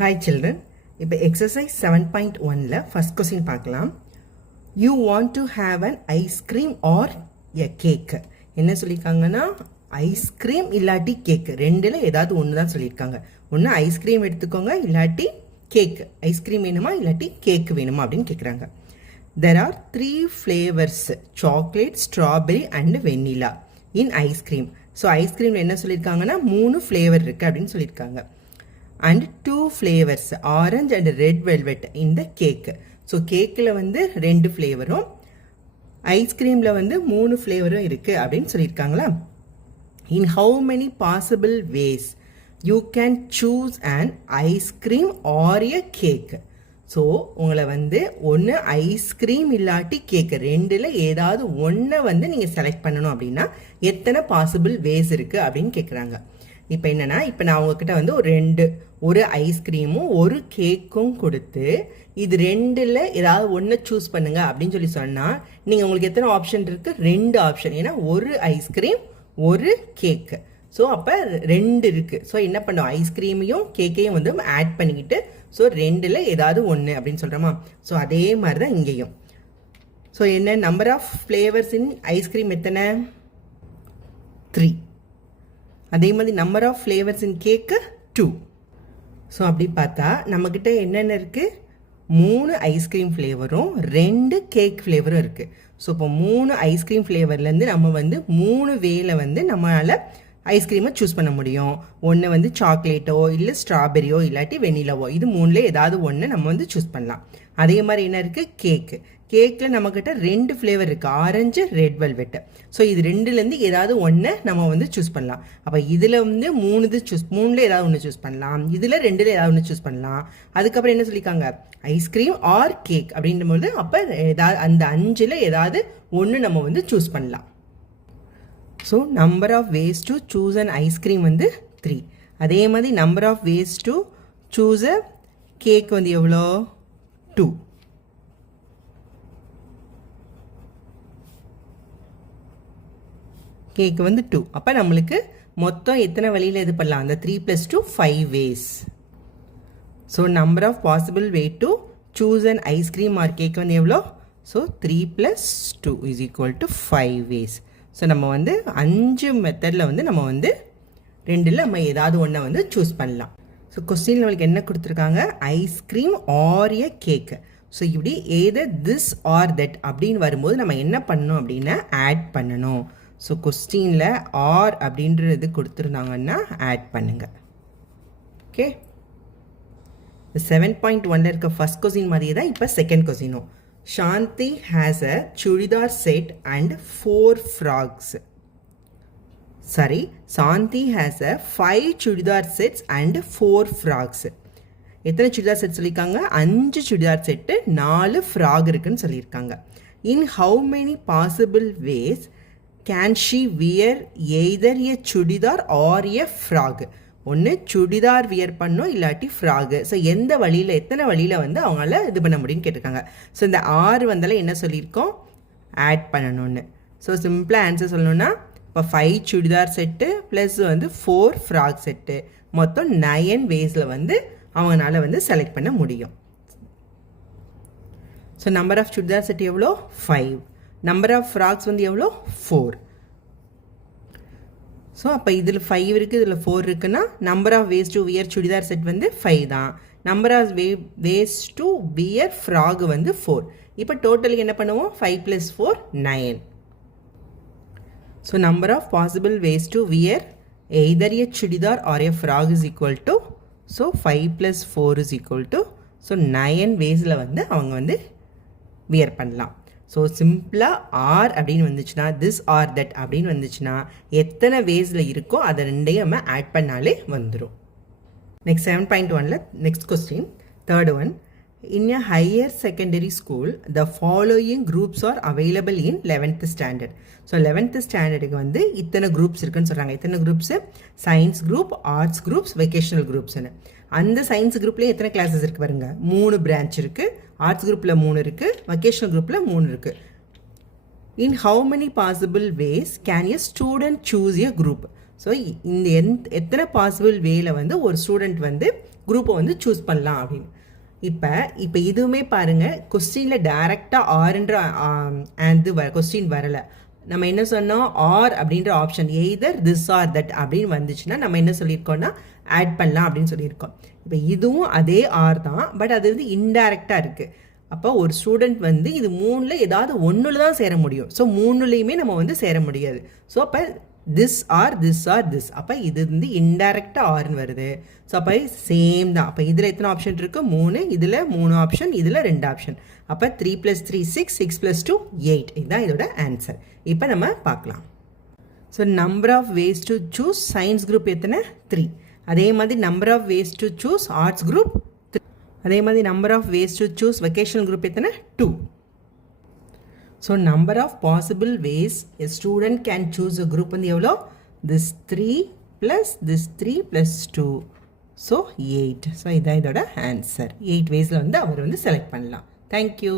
Hi children, இப்போ exercise 7.1ல first question பார்க்கலாம். You want to have an ice cream or a cake. என்ன சொல்லியிருக்காங்கன்னா ice cream இல்லாட்டி cake ரெண்டில் ஏதாவது ஒன்று தான் சொல்லியிருக்காங்க. ஒன்று ஐஸ்கிரீம் எடுத்துக்கோங்க இல்லாட்டி கேக். ஐஸ்கிரீம் வேணுமா இல்லாட்டி கேக் வேணுமா அப்படின்னு கேட்குறாங்க. There are 3 flavors, chocolate, strawberry and vanilla in ice cream. So ஐஸ்கிரீமில் என்ன சொல்லியிருக்காங்கன்னா 3 ஃப்ளேவர் இருக்குது அப்படின்னு சொல்லியிருக்காங்க. And 2 flavors, orange and red velvet in the cake. So கேக்கில் வந்து 2 ஃப்ளேவரும் ஐஸ்கிரீமில் வந்து 3 ஃப்ளேவரும் இருக்குது அப்படின்னு சொல்லியிருக்காங்களா. In how many possible ways you can choose an ice cream or a cake? So உங்களை வந்து ஒன்று ஐஸ்கிரீம் இல்லாட்டி கேக்கு ரெண்டில் ஏதாவது ஒன்றை வந்து நீங்கள் செலக்ட் பண்ணணும் அப்படின்னா எத்தனை பாசிபிள் வேஸ் இருக்குது அப்படின்னு கேட்குறாங்க. இப்போ என்னென்னா இப்போ நான் உங்ககிட்ட வந்து ஒரு ஐஸ்கிரீமும் ஒரு கேக்கும் கொடுத்து இது ரெண்டில் ஏதாவது ஒன்று சூஸ் பண்ணுங்க அப்படின்னு சொல்லி சொன்னால் நீங்கள் உங்களுக்கு எத்தனை ஆப்ஷன் இருக்குது? 2 ஆப்ஷன். ஏன்னா ஒரு ஐஸ்கிரீம் ஒரு கேக்கு. ஸோ அப்போ 2 இருக்குது. ஸோ என்ன பண்ணோம், ஐஸ்கிரீமையும் கேக்கையும் வந்து ஆட் பண்ணிக்கிட்டு ஸோ 2ல் ஏதாவது ஒன்று அப்படின்னு சொல்கிறோமா. ஸோ அதே மாதிரி தான் இங்கேயும். ஸோ என்ன number of flavours in ice cream எத்தனை? 3. அதே மாதிரி number of flavours in cake 2. So அப்படி பார்த்தா நம்மக்கிட்ட என்னென்ன இருக்குது? 3 ஐஸ்கிரீம் ஃப்ளேவரும் 2 கேக் ஃப்ளேவரும் இருக்குது. ஸோ இப்போ 3 ஐஸ்கிரீம் ஃப்ளேவர்லேருந்து நம்ம வந்து 3 வேல வந்து நம்மளால் ஐஸ்கிரீமை சூஸ் பண்ண முடியும். ஒன்று வந்து சாக்லேட்டோ இல்லை ஸ்ட்ராபெரியோ இல்லாட்டி வெனிலாவோ, இது 3ல் ஏதாவது ஒன்று நம்ம வந்து சூஸ் பண்ணலாம். அதே மாதிரி என்ன இருக்குது? கேக்கு. கேக்கில் நம்மக்கிட்ட 2 ஃப்ளேவர் இருக்குது, ஆரஞ்சு ரெட் வெல்வெட்டு. ஸோ இது 2லேருந்து ஏதாவது ஒன்று நம்ம வந்து சூஸ் பண்ணலாம். அப்போ இதில் வந்து 3ல் ஏதாவது ஒன்று சூஸ் பண்ணலாம், இதில் 2ல் ஏதாவது ஒன்று சூஸ் பண்ணலாம். அதுக்கப்புறம் என்ன சொல்லியிருக்காங்க? ஐஸ்கிரீம் ஆர் கேக் அப்படின்னும்போது அப்போ ஏதாவது அந்த 5ல் ஏதாவது ஒன்று நம்ம வந்து சூஸ் பண்ணலாம். So number of ways to choose an ice cream வந்து 3. அதே மாதிரி number of ways to choose a cake வந்து எவ்வளோ? 2. கேக்கு வந்து 2. அப்போ நம்மளுக்கு மொத்தம் எத்தனை வழியில் இது பண்ணலாம்? அந்த 3 + 2 5 ways. So number of possible way to choose an ice cream or cake வந்து எவ்வளோ? So 3 + 2 = 5 ways. ஸோ நம்ம வந்து 5 மெத்தடில் வந்து நம்ம வந்து 2ல் நம்ம ஏதாவது ஒன்றை வந்து சூஸ் பண்ணலாம். ஸோ கொஸ்டின் நம்மளுக்கு என்ன கொடுத்துருக்காங்க? ஐஸ்கிரீம் ஆர் எ கேக்கு. ஸோ இப்படி எதர் திஸ் ஆர் தட் அப்படின்னு வரும்போது நம்ம என்ன பண்ணணும் அப்படின்னா ஆட் பண்ணணும். ஸோ கொஸ்டினில் ஆர் அப்படின்றது கொடுத்துருந்தாங்கன்னா ஆட் பண்ணுங்க. ஓகே, 7.1ல் இருக்க ஃபர்ஸ்ட் கொஸ்டின் மாதிரியே தான் இப்போ second கொஸ்டினும். Shanti has a chudidar set and 4 frogs. Sorry, Shanti has a 5 chudidar sets and 4 frogs. எத்தனை சுடிதார் செட் சொல்லியிருக்காங்க? 5 சுடிதார் செட்டு 4 ஃப்ராக் இருக்குன்னு சொல்லியிருக்காங்க. In how many possible ways can she wear either a chudidar or a frog? ஒன்று churidar wear பண்ணும் இல்லாட்டி frock. So எந்த வழியில் எத்தனை வழியில் வந்து அவங்களால இது பண்ண முடியும்னு கேட்டிருக்காங்க. ஸோ இந்த 6 வந்தாலும் என்ன சொல்லியிருக்கோம்? ஆட் பண்ணணும்னு. ஸோ சிம்பிளாக ஆன்சர் சொல்லணும்னா இப்போ 5 சுடிதார் செட்டு ப்ளஸ் வந்து 4 ஃப்ராக் செட்டு மொத்தம் 9 வேஸில் வந்து அவங்களால வந்து செலக்ட் பண்ண முடியும். So number of churidar set எவ்வளோ? 5. நம்பர் ஆஃப் ஃப்ராக்ஸ் வந்து எவ்வளோ? 4. ஸோ அப்போ இதில் 5 இருக்குது, இதில் 4 இருக்குன்னா number of ways to wear churidar set வந்து 5 தான். Number of ways to wear frock வந்து 4. இப்போ டோட்டலுக்கு என்ன பண்ணுவோம்? 5 + 4 9. So number of possible ways to wear either a churidar or a frock is equal to so 5 + 4 is equal to so 9 வேஸில் வந்து அவங்க வந்து வியர் பண்ணலாம். ஸோ சிம்பிளாக ஆர் அப்படின்னு வந்துச்சுன்னா திஸ் ஆர் தட் அப்படின்னு வந்துச்சுன்னா எத்தனை வேஸில் இருக்கோ அதை 2ஐயும் நம்ம ஆட் பண்ணாலே வந்துடும். நெக்ஸ்ட் 7.1ல் next question third one. In a higher secondary school the following groups are available in 11th standard. So 11th ஸ்டாண்டர்டுக்கு வந்து இத்தனை குரூப்ஸ் இருக்குன்னு சொல்கிறாங்க. எத்தனை groups? Science group, arts groups, vocational குரூப்ஸ்னு. அந்த சயின்ஸ் குரூப்லேயே எத்தனை கிளாஸஸ் இருக்குது பாருங்கள்? 3 பிரான்ச் இருக்குது. ஆர்ட்ஸ் குரூப்பில் 3 இருக்குது, வொகேஷனல் குரூப்பில் 3 இருக்குது. In how many possible ways can a student choose a group? So இந்த எத்தனை பாசிபிள் வேல வந்து ஒரு ஸ்டூடெண்ட் வந்து குரூப்பை வந்து சூஸ் பண்ணலாம் அப்படின்னு. இப்போ இதுவுமே பாருங்கள், கொஸ்டினில் டைரெக்டாக ஆர்ன்ற கொஸ்டின் வரலை. நம்ம என்ன சொன்னோம், ஆர் அப்படின்ற option either this or that அப்படின்னு வந்துச்சுன்னா நம்ம என்ன சொல்லியிருக்கோம்னா ஆட் பண்ணலாம் அப்படின்னு சொல்லியிருக்கோம். இப்போ இதுவும் அதே ஆர் தான், பட் அது வந்து இன்டைரக்டாக இருக்குது. அப்போ ஒரு ஸ்டூடெண்ட் வந்து இது 3ல் ஏதாவது ஒன்றில் தான் சேர முடியும். ஸோ 3லையுமே நம்ம வந்து சேர முடியாது. ஸோ அப்போ திஸ் ஆர் திஸ், அப்போ இது வந்து இன்டைரக்டாக ஆர்னு வருது. ஸோ அப்போ சேம் தான். அப்போ இதில் எத்தனை ஆப்ஷன் இருக்குது, 3, இதில் 3 ஆப்ஷன், இதில் 2 ஆப்ஷன். அப்போ 3 + 3 6, 6 + 2 8. இதுதான் இதோட ஆன்சர். இப்போ நம்ம பார்க்கலாம். So number of ways to choose science group எத்தனை, 3. அதே மாதிரி number of ways to choose arts group 3. அதே மாதிரி number of ways to choose vocational group எத்தனை, 2. So number of possible ways a student can choose a group வந்து எவ்வளோ, this 3 plus this 3 plus 2. So 8. So இதான் இதோட answer. 8 waysல வந்து அவர் வந்து select பண்ணலாம். தேங்க்யூ.